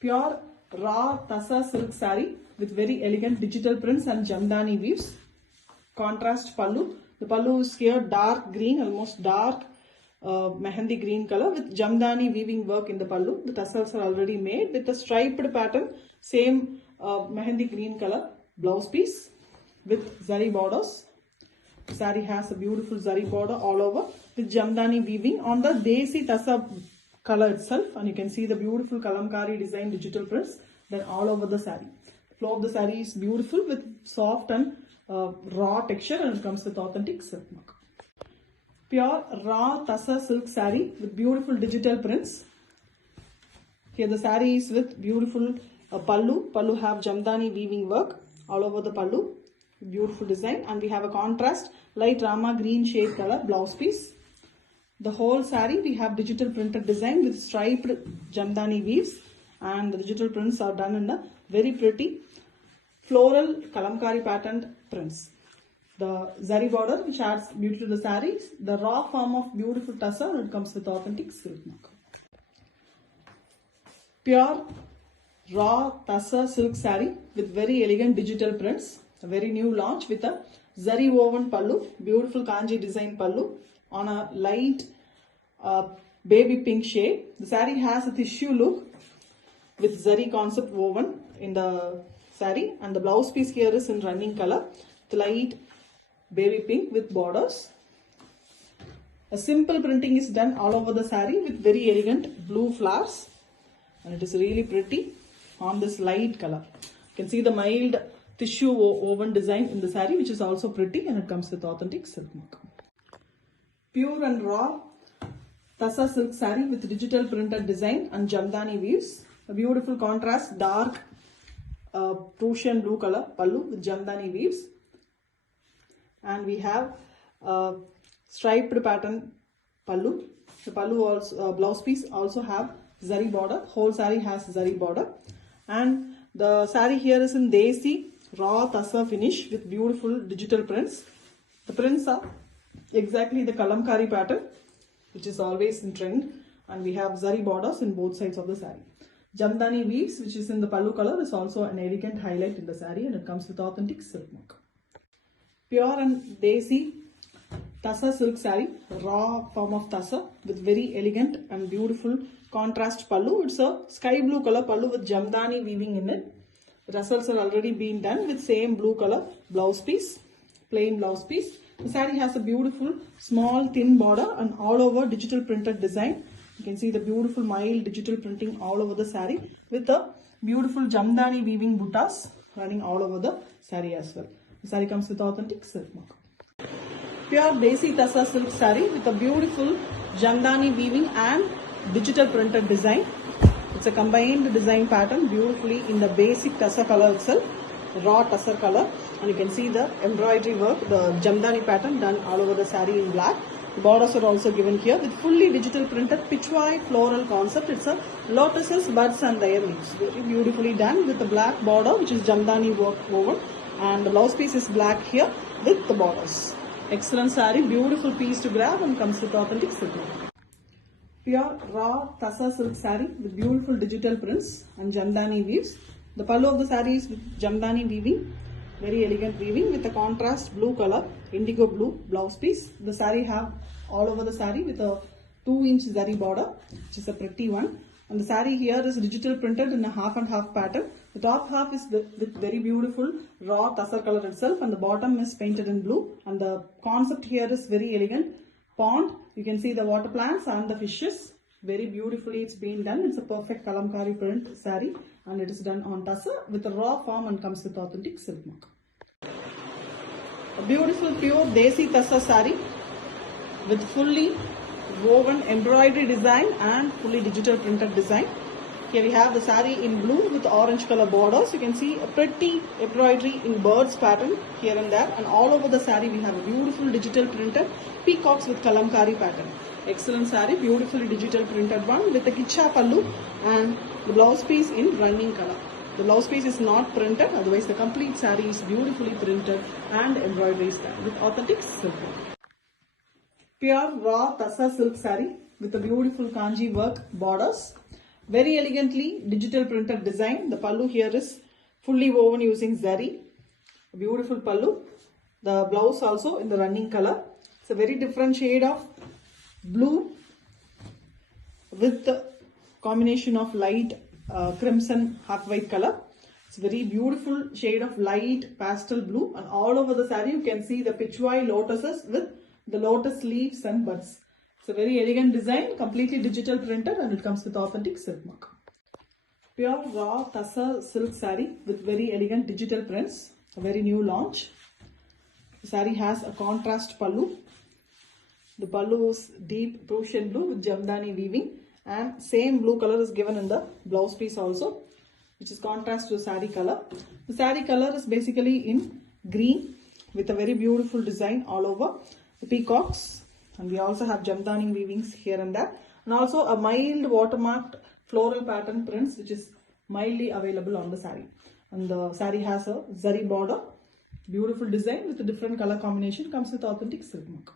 Pure raw tassa silk saree with very elegant digital prints and jamdani weaves. Contrast pallu. The pallu is here dark green, almost dark mehendi green color with jamdani weaving work in the pallu. The tassels are already made with a striped pattern, same mehendi green color blouse piece with zari borders. The saree has a beautiful zari border all over with jamdani weaving on the desi tassa color itself, and you can see the beautiful kalamkari design digital prints then all over the saree. The flow of the saree is beautiful with soft and raw texture, and it comes with authentic silk mark. Pure raw tassa silk saree with beautiful digital prints. Here the saree is with beautiful pallu. Pallu have jamdani weaving work all over the pallu. Beautiful design, and we have a contrast light rama green shade color blouse piece. The whole saree we have digital printed design with striped jamdani weaves, and the digital prints are done in a very pretty floral kalamkari patterned prints. The zari border which adds beauty to the saree, the raw form of beautiful tussar, and it comes with authentic silk mark. Pure raw tussar silk saree with very elegant digital prints. A very new launch with a zari woven pallu, beautiful kanji design pallu on a light baby pink shade. The saree has a tissue look with zari concept woven in the saree, and the blouse piece here is in running color, the light baby pink with borders. A simple printing is done all over the saree with very elegant blue flowers, and it is really pretty on this light color. You can see the mild tissue woven design in the saree, which is also pretty, and it comes with authentic silk mark. Pure and raw tassa silk saree with digital printed design and jamdani weaves. A beautiful contrast dark Prussian blue color pallu with jamdani weaves, and we have striped pattern pallu. The pallu also blouse piece also have zari border. Whole saree has zari border, and the saree here is in desi raw tassa finish with beautiful digital prints. The prints are exactly the kalamkari pattern, which is always in trend, and we have zari borders in both sides of the saree. Jamdani weaves, which is in the pallu color, is also an elegant highlight in the saree, and it comes with authentic silk mark. Pure and desi tassa silk saree, raw form of tassa with very elegant and beautiful contrast pallu. It's a sky blue color pallu with jamdani weaving in it. The tassels are already been done with same blue color blouse piece, plain blouse piece. The saree has a beautiful small thin border and all over digital printed design. You can see the beautiful mild digital printing all over the saree with the beautiful jamdani weaving buttas running all over the saree as well. The saree comes with authentic silk mark. Pure desi tassa silk saree with a beautiful jamdani weaving and digital printed design. It's a combined design pattern beautifully in the basic tassa color itself, raw tussar color, and you can see the embroidery work, the jamdani pattern done all over the saree in black. The borders are also given here with fully digital printed pitchwide floral concept. It's a lotuses, buds and their leaves. Very beautifully done with the black border, which is jamdani work woven, and the blouse piece is black here with the borders. Excellent saree, beautiful piece to grab, and comes with authentic silk. Pure raw tassa silk saree with beautiful digital prints and jamdani weaves. The pallu of the saree is with jamdani weaving, very elegant weaving with a contrast blue color, indigo blue blouse piece. The saree have all over the saree with a 2-inch zari border, which is a pretty one. And the saree here is digital printed in a half and half pattern. The top half is with very beautiful raw tussar color itself, and the bottom is painted in blue. And the concept here is very elegant pond. You can see the water plants and the fishes. Very beautifully it's been done. It's a perfect kalamkari print saree, and it is done on tussar with a raw form and comes with authentic silk mark. A beautiful pure desi tussar saree with fully woven embroidery design and fully digital printed design. Here we have the saree in blue with orange color borders. You can see a pretty embroidery in birds pattern here and there, and all over the saree we have a beautiful digital printed peacocks with kalamkari pattern. Excellent saree, beautifully digital printed one with the kicha pallu and the blouse piece in running color. The blouse piece is not printed, otherwise the complete saree is beautifully printed and embroidery is done with authentic silk. Pure raw tassa silk saree with a beautiful kanji work borders. Very elegantly digital printed design. The pallu here is fully woven using zari. Beautiful pallu. The blouse also in the running color. It's a very different shade of blue with the combination of light crimson half white color. It's a very beautiful shade of light pastel blue, and all over the saree you can see the pitchwai lotuses with the lotus leaves and buds. It's a very elegant design, completely digital printed, and it comes with authentic silk mark. Pure raw tussar silk saree with very elegant digital prints. A very new launch. The saree has a contrast pallu. The pallu is deep Prussian blue with jamdani weaving, and same blue color is given in the blouse piece also, which is contrast to the saree color. The saree color is basically in green with a very beautiful design all over the peacocks, and we also have jamdani weavings here and there, and also a mild watermarked floral pattern prints which is mildly available on the saree. And the saree has a zari border. Beautiful design with a different color combination, comes with authentic silk mark.